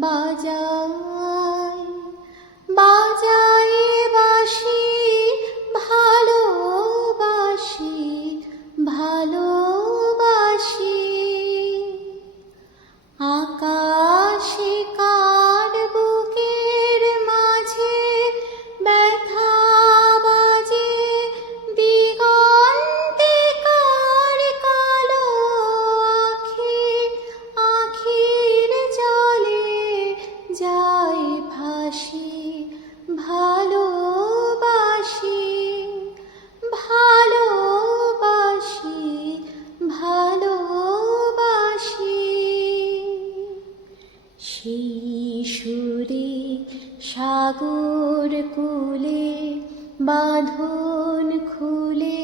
巴扎。সেই সুরে সাগর কুলে বাঁধন খুলে